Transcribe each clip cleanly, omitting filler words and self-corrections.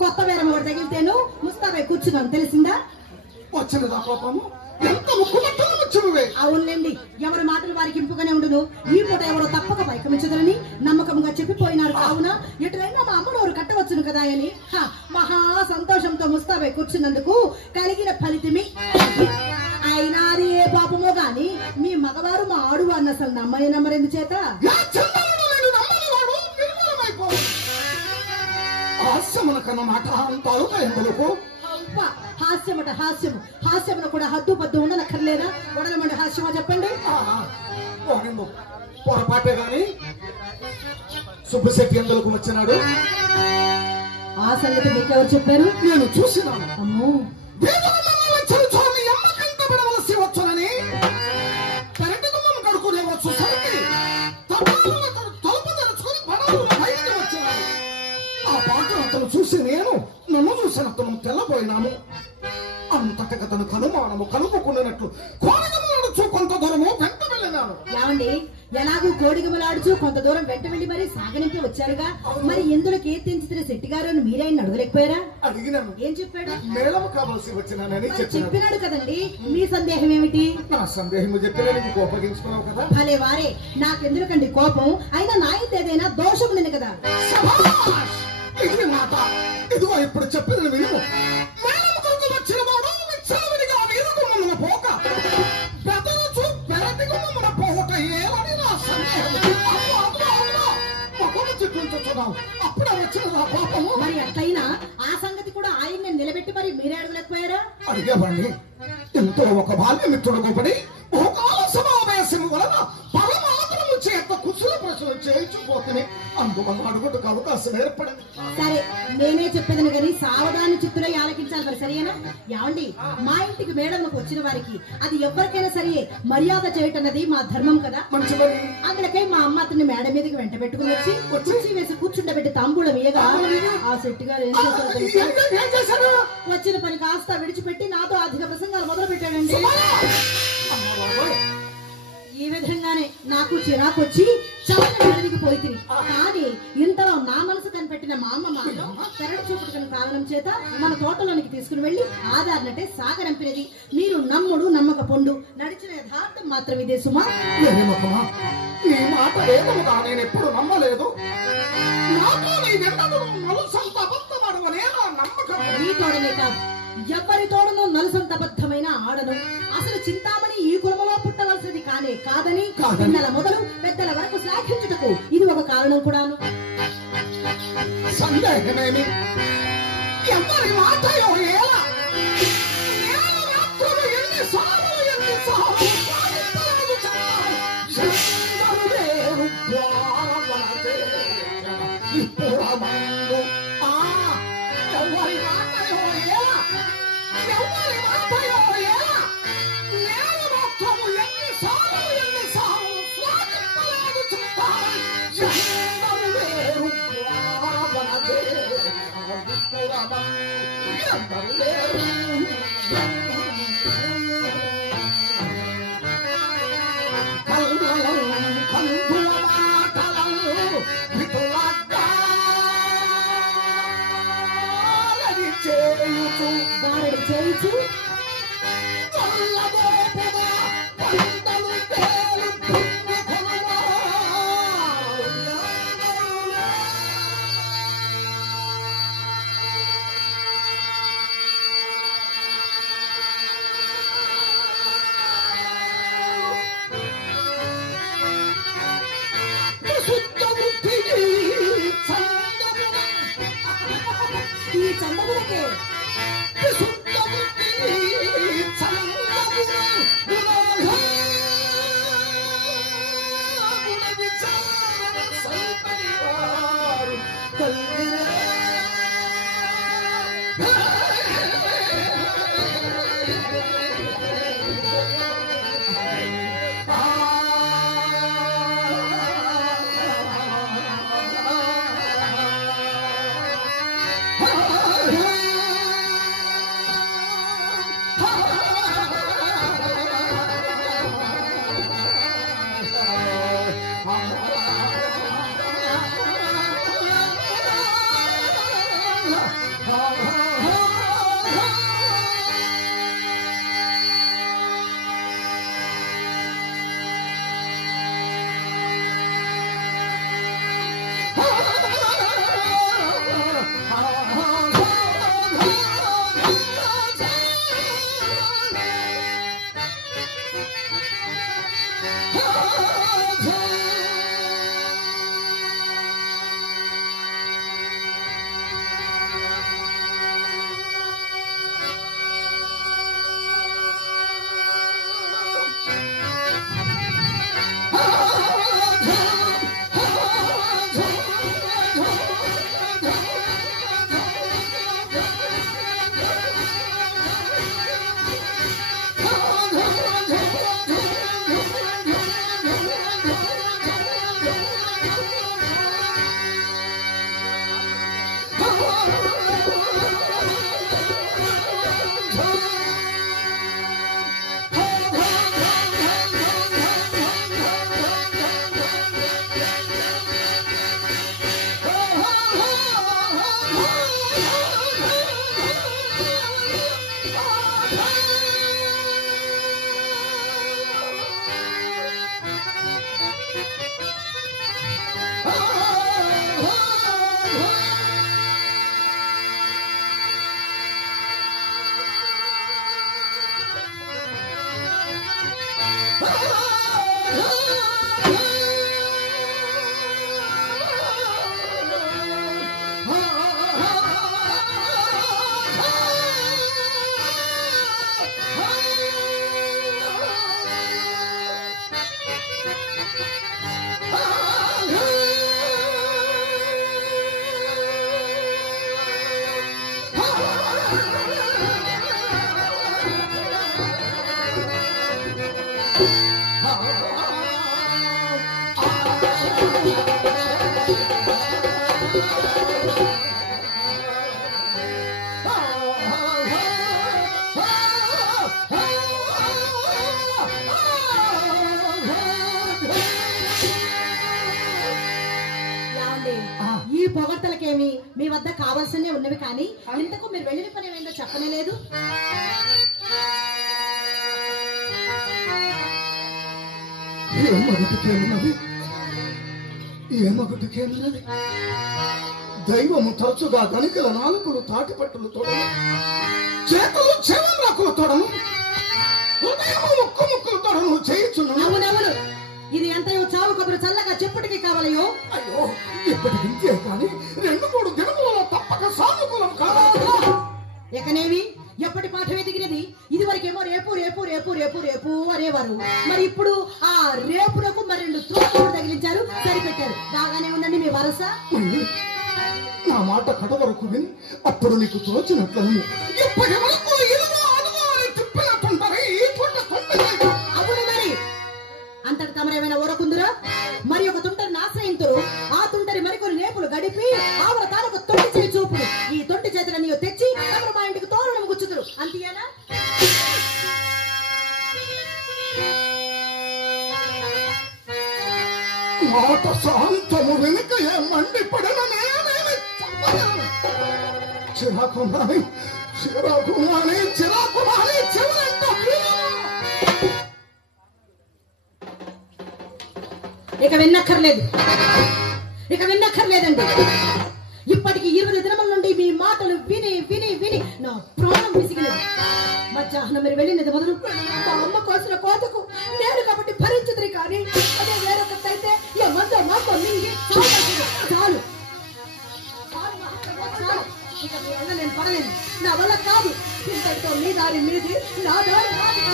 కొత్త వేరం ఒకటి తగిలితేను ముస్తాబై కూర్చున్నాను తెలిసిందా? వచ్చినదా కోపము? ఎంత ముక్కుమట్టువే. అవునులేండి, ఎవరి మాటలు వారికి ఇంపుగానే ఉండును. ఈ పూట ఎవరో తప్పక వైకమించదని నమ్మకంగా చెప్పిపోయినారు. కావున ఎటువైనా మా అమ్మనోరు కట్టవచ్చును కదా అని మహా సంతోషంతో ముస్తాబై కూర్చున్నందుకు కలిగిన ఫలితమి. అయినా అది ఏ పాపమో గాని మీ మగవారు మా ఆడువారిని అసలు నమ్మని నమ్మరెందు చేత హాస్యమట హాస్యము. హాస్యమును కూడా హద్దు పద్దు ఉండనక్కర్లేదా? వడలమండి హాస్యమా చెప్పండి. పొరపాటే గాని సుబ్బశెట్టి ఎందుకు వచ్చినాడు? ఆ సంగతి మీకెవరు చెప్పారు? నేను చూసినాను. అమ్మో, వచ్చునని పెరటి గుమ్మం కడుకునే వచ్చు సరికి తలుపు తెరుచుకుని బయటికి వచ్చినాడు. ఆ పాటను అతను చూసి నేను నన్ను చూసిన అతను తెల్లబోయినాము. అంతటి అతను కనుమానము కలుపుకున్నట్లు కోడిగమలాడుచు కొంత దూరము వెంట వెళ్ళినాను. ఏమండి, ఎలాగూ కోడిగమలాడుచు కొంత దూరం వెంట వెళ్లి మరి సాగనింపి వచ్చారుగా, మరి ఎందుకు కీర్తించిన శెట్టి గారు అని మీరైనా అడగలేకపోయారా? అడిగినాను. ఏం చెప్పాడు? మేళము కావలసి వచ్చినానని చెప్పినాడు కదండి. మీ సందేహం ఏమిటి? నా సందేహం చెప్పినా నీకు కోపగించుకున్నావు కదా. భలే వారే, నాకెందుకండి కోపం? అయినా నా ఏదైనా దోషం నేను కదా. ఇది మాట. ఇదిగో ఇప్పుడు చెప్పిన విను. వచ్చిన వాడు విచ్చలవిడిగా వీరుకున్న పోక పెదరచు పెరటిగా మన పోక ఏమని నా సందేహం. అప్పుడే వచ్చిన నా పాపము. మరి అట్లయినా ఆ సంగతి కూడా ఆయన్ని నిలబెట్టి మరి మీరే అడగలేకపోయారా? అడిగేవాడిని. ఎంతో ఒక బాల్యమిత్రుడు గొప్పడి ఒకకాల సమావేశం వలన పరమాత్మను చేత కుశల ప్రశ్నలు చేయించుకోతుంది. అందువల్ల అడుగుటకు అవకాశం ఏర్పడింది. సరే, నేనే చెప్పేదని కానీ సావధాని చిత్తులై ఆలకించాలి. మరి సరేనా? ఏమండి, మా ఇంటికి మేడలకు వచ్చిన వారికి అది ఎవరికైనా సరే మర్యాద చేయటన్నది మా ధర్మం కదా. మంచిదని అందుకై మా అమ్మ అతన్ని మేడ మీదకి వెంట పెట్టుకుని వచ్చి కుర్చీ వేసి కూర్చుండబెట్టి తాంబూలం వేయగా ఆ శెట్టి గారు ఏం చేశారు? వచ్చిన పని కాస్త విడిచిపెట్టి నాతో అధిక ప్రసంగాలు మొదలు పెట్టాడండి. ఈ విధంగానే నాకు చిరాకు వచ్చి చవరికి పోయి కానీ ఇంతలో నా మనసు కనిపెట్టిన మా అమ్మ మాత్రం పెరడు చూపుతున్న కారణం చేత మన తోటలోనికి తీసుకుని వెళ్లి ఆధారనటే సాగరంపినది. మీరు నమ్ముడు నమ్మక పొండు, నడిచిన యథార్థం మాత్రం ఇదే సుమా. నీ మాట లేదముగా నేను ఎప్పుడు నమ్మలేదు. నీ తోడనే కాదు, ఎవరి తోడను నలుసంత అబద్ధమైన ఆడను. అసలు చింతామణి ఈ కులములో పుట్టవలసింది కానే కాదని పిల్లల మొదలు పెద్దల వరకు శ్లాఘించుటకు ఇది ఒక కారణం కూడాను. సందేహమేమి? ఎవరి మాటయో ఎలా చేయించు ఈ చందములకే ఈ పొగడ్తలకేమి మీ వద్ద కావాల్సినవి ఉన్నవి కానీ ఇంతకు మీరు వెళ్ళిన పని ఏమైందో చెప్పనే లేదు. ఏమొకటికేమున్నది దైవము తరచుగా గణికల నాలుకలు తాటిపట్టులు తోడను, చేతులు చెవరాకులు తోడను, హృదయము ముక్కు ముక్కులు తోడను చేయుచున్నాను. అవునవును, ఇది ఎంతయో చావు కబురు చల్లగా చెప్పుటికి కావాలయో. అయ్యో ఇప్పటికి ఇంతే కానీ 2-3 దినములలో తప్పక సానుకూలం కావాలి. ఎక్కనేమి ఎప్పటి పాఠం ఎదిగినది? ఇది వరకేమో రేపు రేపు రేపు రేపు రేపు అనేవారు. మరి ఇప్పుడు ఆ రేపునకు మరి 2 త్రోట్లు తగిలించారు, సరిపెట్టారు. బాగానే ఉండండి మీ వరస. నా మాట కడ వరకు విని అప్పుడు నీకు తోచినట్లను ఇప్పటి వరకు ఇదిగో అదుగో అని తిప్పినట్టుంటారే ఈ తుంట. అవును, మరి అంతటి తమరేమైనా ఊరకుందురా? మరి ఒక తుంటని ఆశ్రయింతురు, ఆ తుంటరి మరికొన్ని రేపులు గడిపి ఆవిడ తాలొక తొట్టి చేయి చూపుడు. ఈ తొట్టి చేతుల నీవు తెచ్చి తమరు మా ఇంటికి తోరణం గుచ్చుతురు, అంతేనా? మాట శాంతము వెనుక ఏ మండిపడిన నేనేమి చిరాకు మాని చిరాకు మాని చిరాకు మాని చివరంట ఇక విన్నక్కర్లేదండి. ఇప్పటికి 20 దినముల నుండి మీ మాటలు విని విని విని నా ప్రాణం విసిగినది. మధ్యాహ్నం మీరు వెళ్ళినది మొదలు మా అమ్మ కోసిన కోతకు నేను కాబట్టి భరించుతుంది, కానీ అదే వేరొకటైతే ఏమంతా మాతో మింగి చాలు. ఇక మీ వల్ల నేను పడలేను, నా వల్ల కాదు. ఇంతటితో మీ దారి మీది, నా దారి నాది.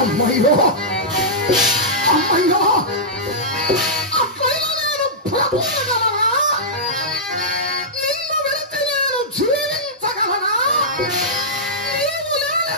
అమ్మయ్యో అమ్మయ్యో అట్లయినా నేను బ్రతకగలనా? నిన్ను వెళ్తే నేను జీవించగలనా? నీవు లేని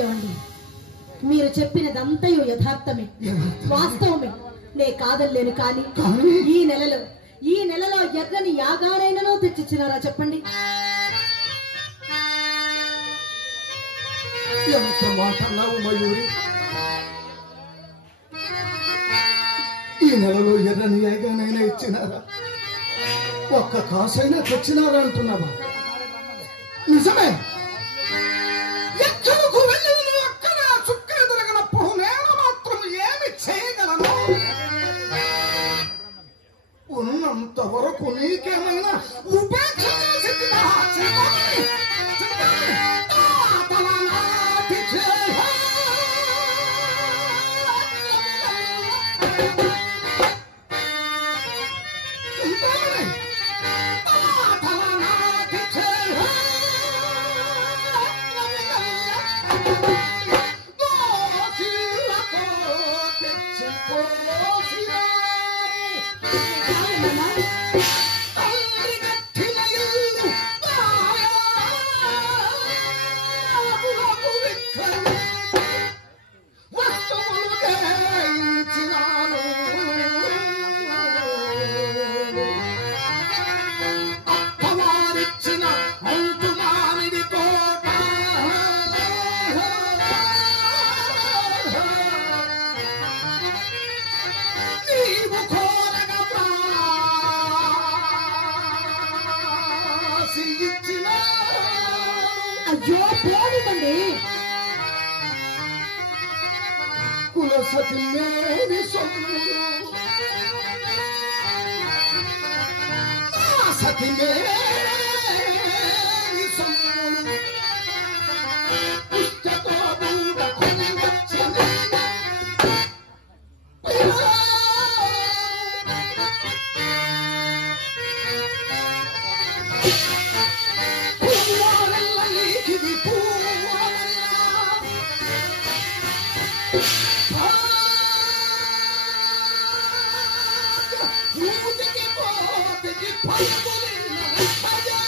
ఏమండి, మీరు చెప్పినదంతయు యథార్థమే, వాస్తవమే. నే కాదలేను. కానీ ఈ నెలలో ఎర్రని యాగానైనను తెచ్చిచ్చినారా చెప్పండి? ఎంత మాట అన్నావు మయూరి. ఈ నెలలో ఎర్రని యాగానైనా ఇచ్చినారా? ఒక్క కాసైనా తెచ్చినారా అంటున్నావా? నిజమే. ఎక్కడకు వెళ్ళను అక్కడ చుక్కలు తిరగనప్పుడు నేను మాత్రం ఏమి చేయగలను? ఉన్నంత వరకు నీకేమైనా ఉపేక్ష చేసిందా? అయ్యో పోనివ్వండి. కులసతి మేని సొమ్ము సతి మేని సొమ్మును పుస్తకోదండ కొనివచ్చని What?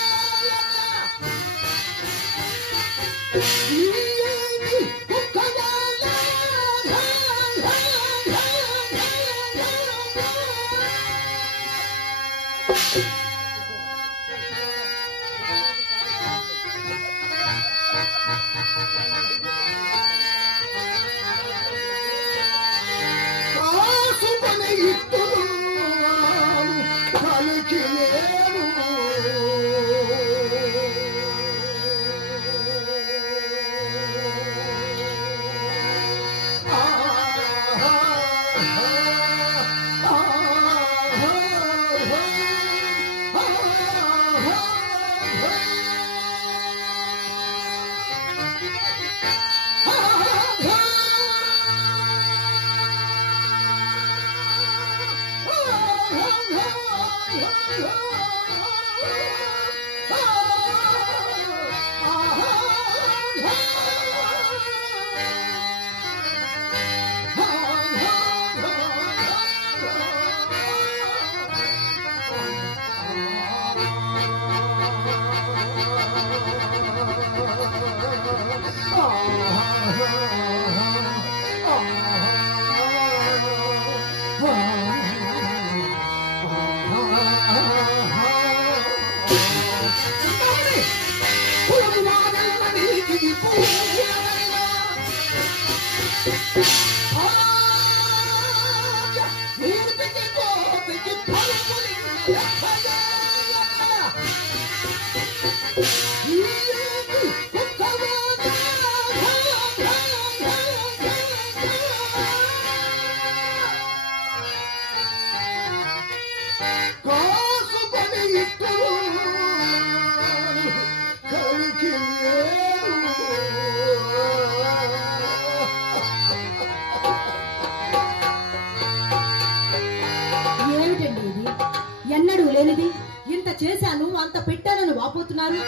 ఎన్నడూ లేనిది ఇంత చేశాను అంత పెట్టానని వాపోతున్నారు.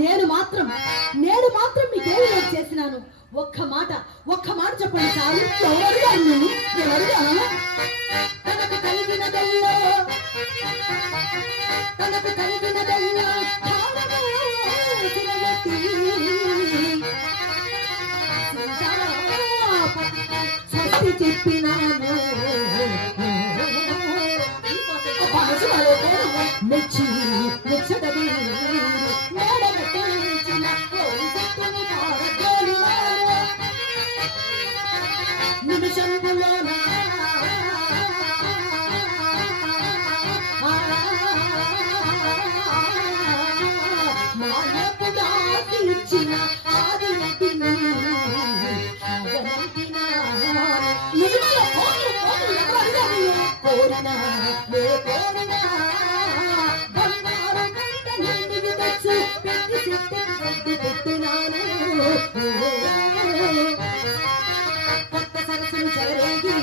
నేను మాత్రం మీకేమి లేదు చేసినాను? ఒక్క మాట చెప్పండి చాలు. తనకు కలిగినదల్లా సత్తి చెప్పినాను మెచ్చి ముచ్చటది మేడగట్టించిన నిమిషంలోన మాయపుగా తీర్చిన ఆదినటిని కోరినా పెట్టినాను కొత్త సరస్సును చెలరేగి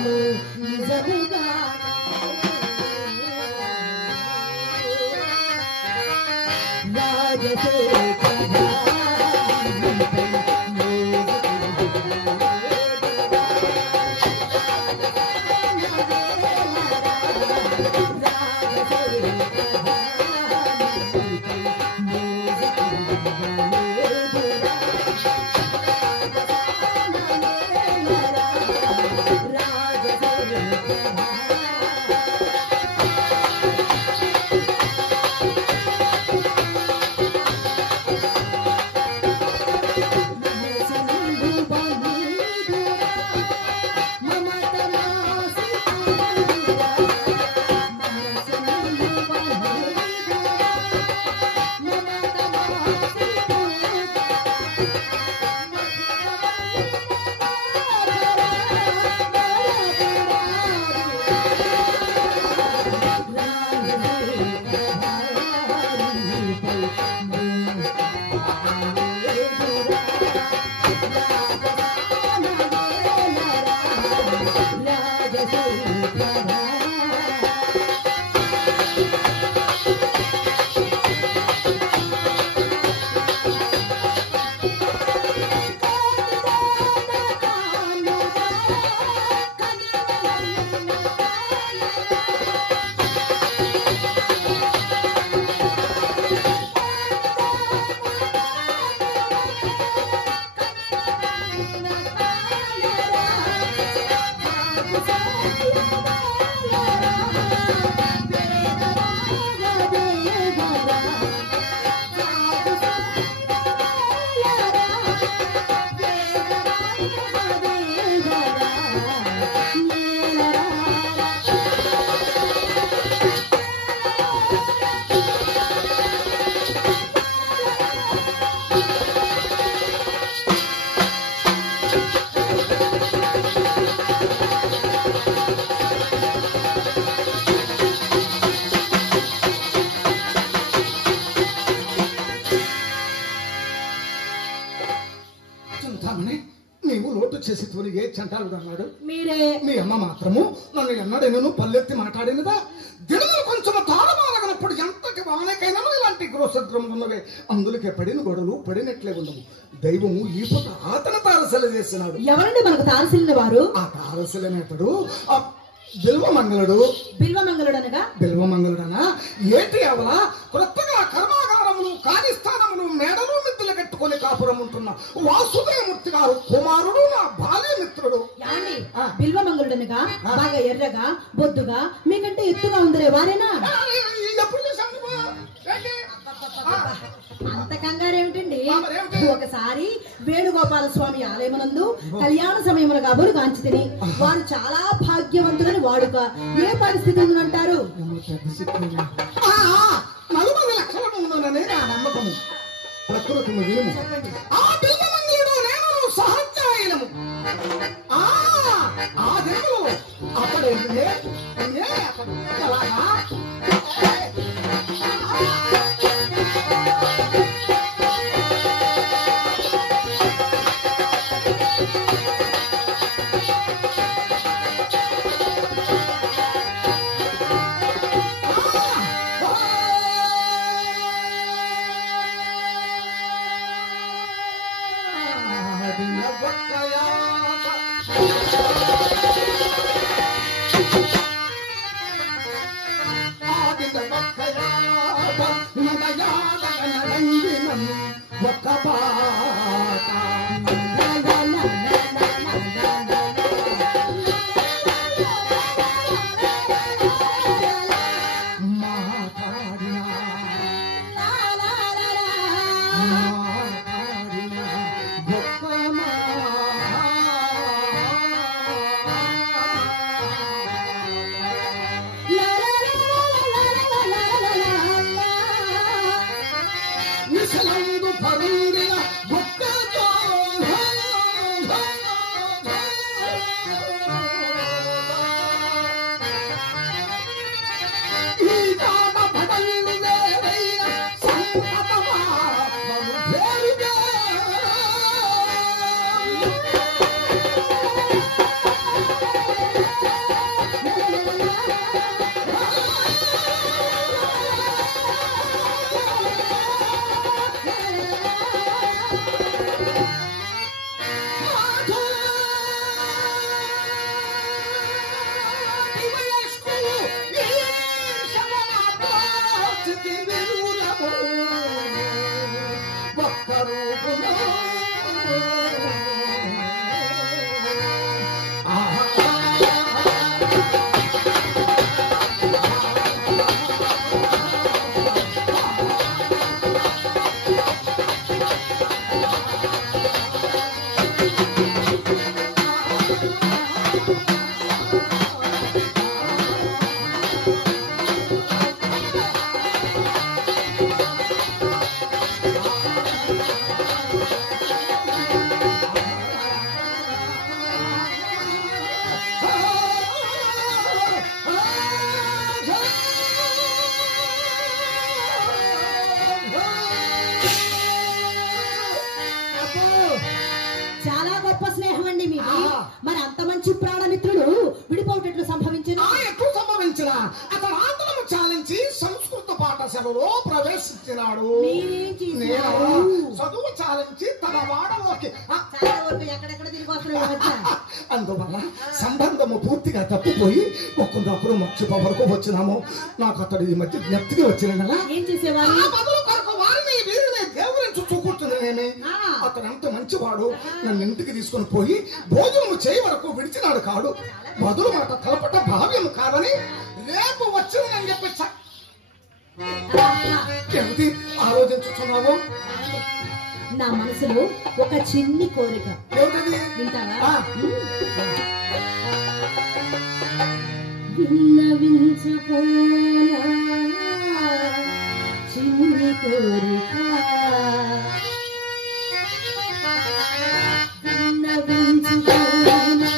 నిజము నిజముగా చేసి తోలిగే చంటాలుడు అన్నాడు. మీరే మీ అమ్మ మాత్రము నన్ను ఎన్నడైనను పల్లెత్తి మాట్లాడినదా? దినములు కొంచెం తాళమాలగనప్పుడు ఎంతటి వానకైనా ఇలాంటి గృహసద్రములు ఉన్నవే. అందులోకే పడిన గొడవలు పడినట్లే ఉండవు. దైవము ఈ పూట అతను తారసలు చేసినాడు. ఎవరండి మనకు తారసిలిన వారు? ఆ తారసలనేతడు బిల్వమంగళుడు. బిల్వమంగళుడు అనగా బిల్వమంగళుడనా ఏటి అవలా కొత్తగా కర్మాగారములు కార్యస్థానములు మేడలు మిత్రులు కట్టుకొని కాపురం ఉంటున్న వాసుదేవమూర్తి గారు కుమారుడు, నా బాల్య మిత్రుడు. బిల్వమంగళుడు అనగా బాగా ఎర్రగా బొద్దుగా మీకంటే ఎత్తుగా ఉందరే వారేనా? అంత కంగారేమిటండి? ఒకసారి వేణుగోపాల స్వామి ఆలయమునందు కళ్యాణ సమయమున కాబోలు కాంచి తిని వారు చాలా భాగ్యవంతులని వాడుక ఏ పరిస్థితి అంటారు? నలుగురు లక్షణము ఉన్నదనే నా నమ్మకము. ప్రకృతి విలుము ఆ బిల్వమంగళుడు నేను సహజాయనము. ఆ దేవుడు అప్పుడే చాలా గొప్ప స్నేహం అండి మీది. మరి అంత మంచి ప్రాణమిత్రులు విడిపోవటట్లు సంభవించిన ఎప్పుడు సంభవించిన అతను ఆందోళన చాలించి సంస్కృత పాఠశాలలో ప్రవేశించినాడు. నేను చదువు చాలించి తన వాడలోకి ఎక్కడెక్కడ తిరిగి వస్తున్నాయి. అందువల్ల సంబంధము పూర్తిగా తప్పిపోయి ఒక్కొక్కరు మర్చిపో వరకు వచ్చినాము. నాకు అతడు ఈ మధ్య జ్ఞప్తికి వచ్చిన ఏం చేసేవారు? బదులు కొరకు వారిని వీరిని దేవురించి చూకుంటున్నానేమి. అతను అంత మంచివాడు. నన్ను ఇంటికి తీసుకుని పోయి భోజనము చేయి వరకు విడిచినాడు కాడు. బదులు మాట తలపట భావ్యం కాదని రేపు వచ్చిందని చెప్పి ఏమిటి ఆలోచించుతున్నావు? నా మనసులో ఒక చిన్ని కోరిక. ఏమిటది? వింటావా? విన్నవించుకోనా చిన్ని కోరిక, విన్నవించుకోనా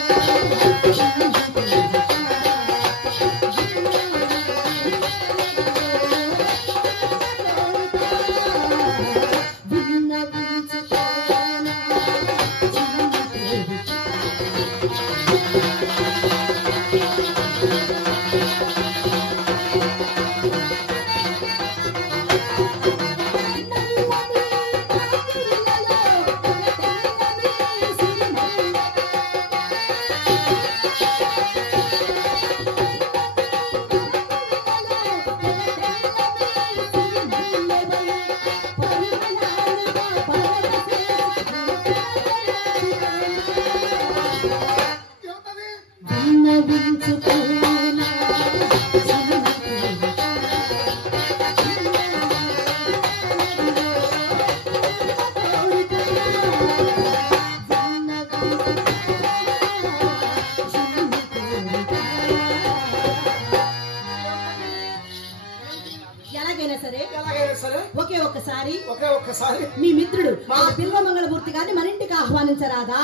ఒకే ఒక్కసారి మీ మిత్రుడు మా బిల్వ మంగళమూర్తి గారిని మరింటికి ఆహ్వానించరాదా?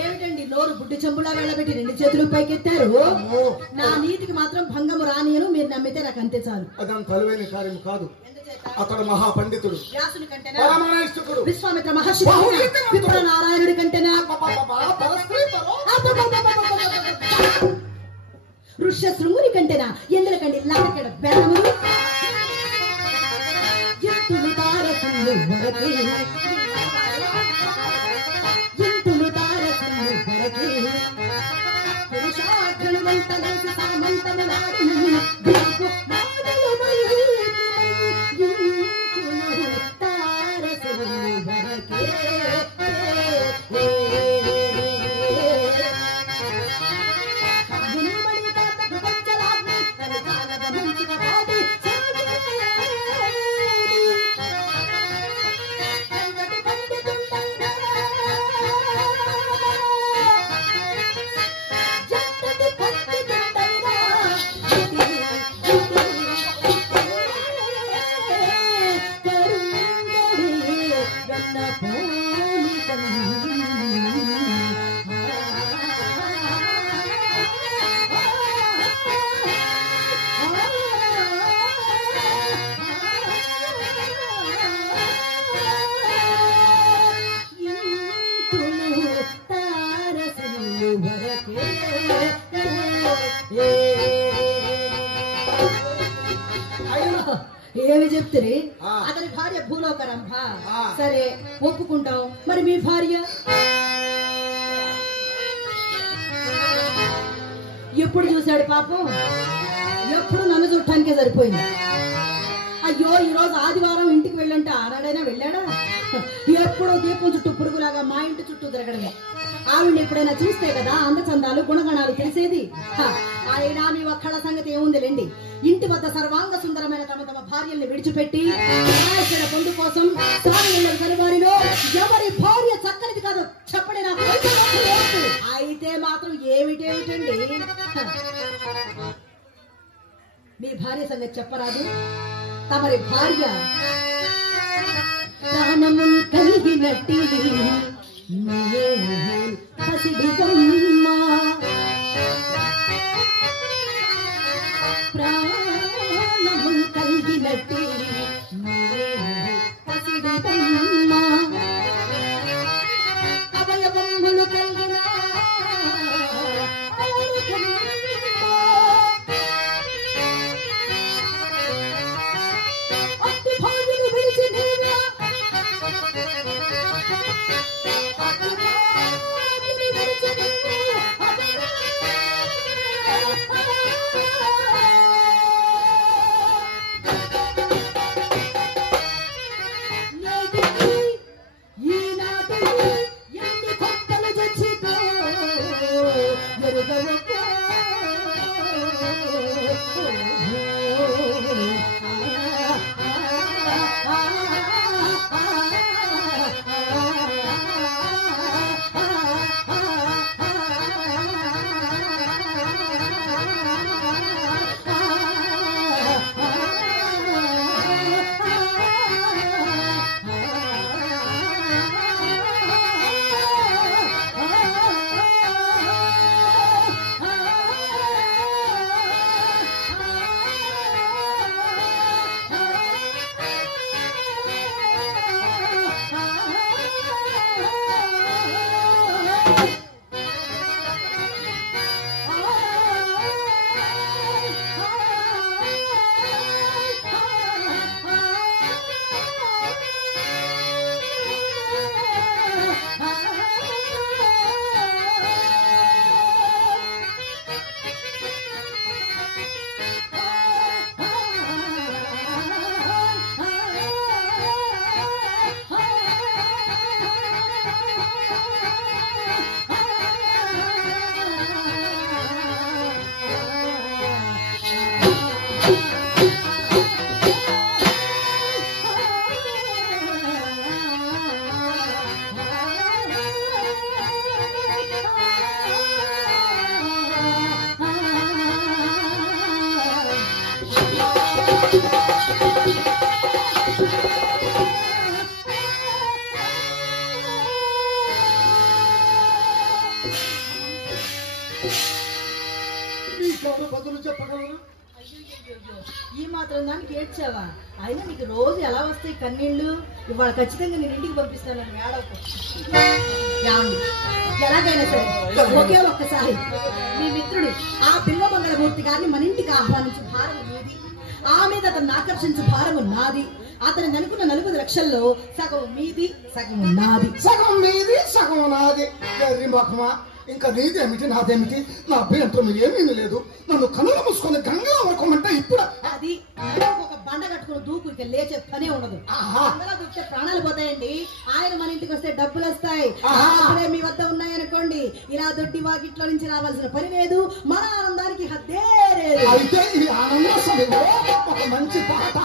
ఏమిటండి నోరు బుడ్డి చెంబులా వెళ్ళబెట్టి 2 చేతులు పైకెత్తారు? నా నీతికి మాత్రం భంగము రానియను. మీరు నమ్మితే నాకు అంతే చాలు. అదంత తలువైన కార్యం కాదు. అతడు మహాపండితుడు, వ్యాసుని కంటేనా, పరమనైష్ఠికుడు, విశ్వామిత్ర మహర్షి విప్ర నారాయణుడి కంటేనా, ఋష్య శృంగుని కంటేనా, ఎందుకండి లాకెడ బెరములు ఎత్తులు తారసులు వరకే, ఎత్తులు తారసులు వరకే పురుషార్థులు వంటలేసి సామంతములాడి తారసులు వరకే ఏమి చెప్తే అతని భార్య భూలోకరంభ. సరే ఒప్పుకుంటాం. మరి మీ భార్య ఎప్పుడు చూశాడు పాపం? ఎప్పుడు నన్ను చూడటానికే సరిపోయింది. అయ్యో ఈ రోజు ఆదివారం ఇంటికి వెళ్ళంటే ఆనాడైనా వెళ్ళాడా? ఎప్పుడో దీపం చుట్టూ పురుగులాగా మా ఇంటి చుట్టూ తిరగడమే. ఆవిడ్ని ఎప్పుడైనా చూస్తే కదా అందచందాలు గుణగణాలు తెలిసేది. అయినా మీ ఒక్కళ్ళ సంగతి ఏముందిలేండి. ఇంటి వద్ద సర్వాంగ సుందరమైన తమ తమ భార్యల్ని విడిచిపెట్టి పొందు కోసం సరివారిలో ఎవరి భార్య చక్కనిది కాదు చెప్పండి నాకు. అయితే మాత్రం ఏమిటేమిటండి మీ భార్య సంగతి చెప్పరాదు? తమరి భార్య ప్రాణము కలిగినట్టి పసిడి బొమ్మ, ప్రాణము కలిగినట్టి పసిడి బొమ్మ, అవయవములు కలిగిన ఈ మాత్రం దానికి ఏడ్చావా? అయినా నీకు రోజు ఎలా వస్తాయి కన్నీళ్లు? ఇవాళ ఖచ్చితంగా నేను ఇంటికి పంపిస్తానని మేడకు. ఎలాగైనా సరే ఒకే ఒక్కసారి మీ మిత్రుడు ఆ బిల్వమంగళమూర్తి గారిని మన ఇంటికి ఆహ్వానించి భారం మీది, ఆ మీద అతన్ని ఆకర్షించు భారము నాది. అతను అనుకున్న 40 లక్షల్లో సగం మీది సగం నాది. సగం మీది సగం నాది. ఇంకా నీదేమిటి నాదేమిటి? నా అభ్యంతరం ఏమీ లేదు. నన్ను కనులు మూసుకొని గంగలో వరకమంటే ఇప్పుడు అది ఒక బండ కట్టుకుని దూకు ఇక లేచే పనే ఉండదు. గంగలో దూకితే ప్రాణాలు పోతాయండి. ఆయన మన ఇంటికి వస్తే డబ్బులు వస్తాయి. మీ వద్ద ఉన్నాయనుకోండి, ఇలా దొడ్డి వాకిట్లో నుంచి రావాల్సిన పని లేదు. మన ఆనందానికి హద్దే లేదు. అయితే ఈ ఆనంద సమయంలో ఒక మంచి పాట.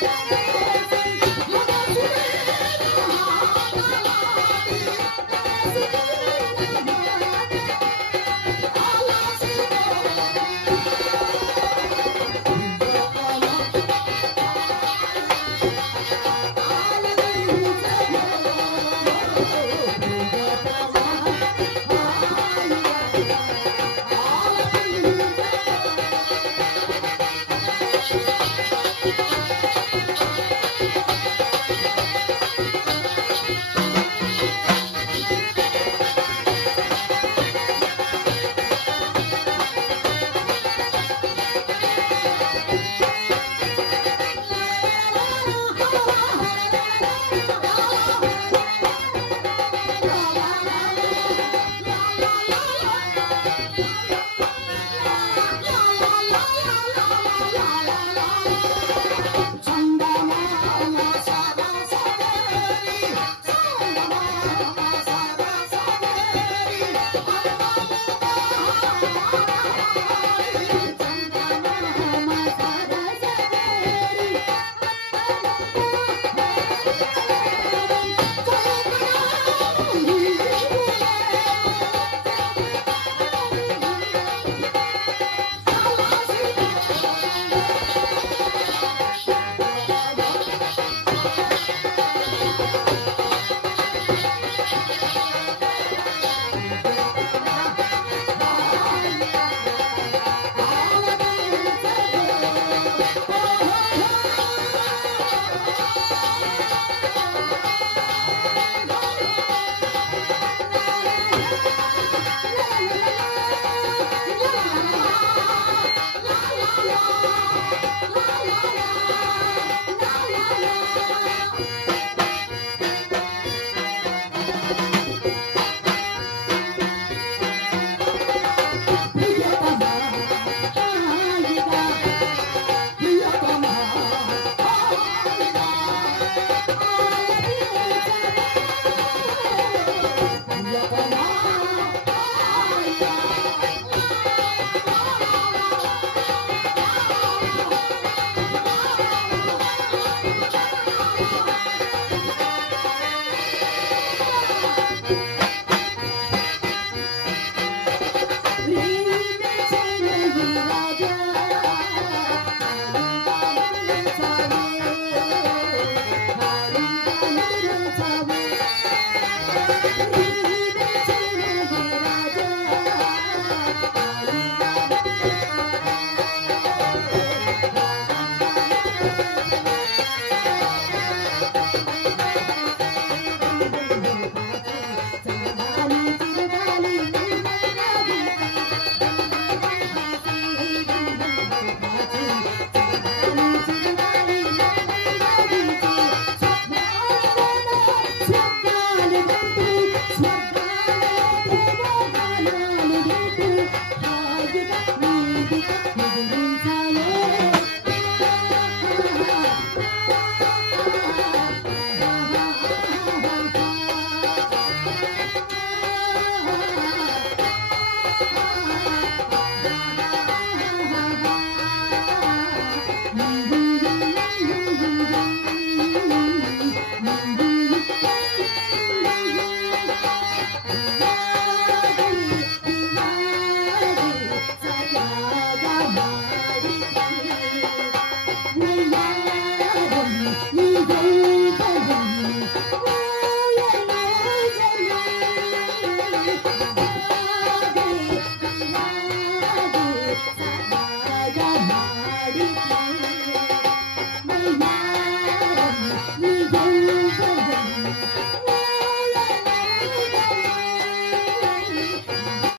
ఆ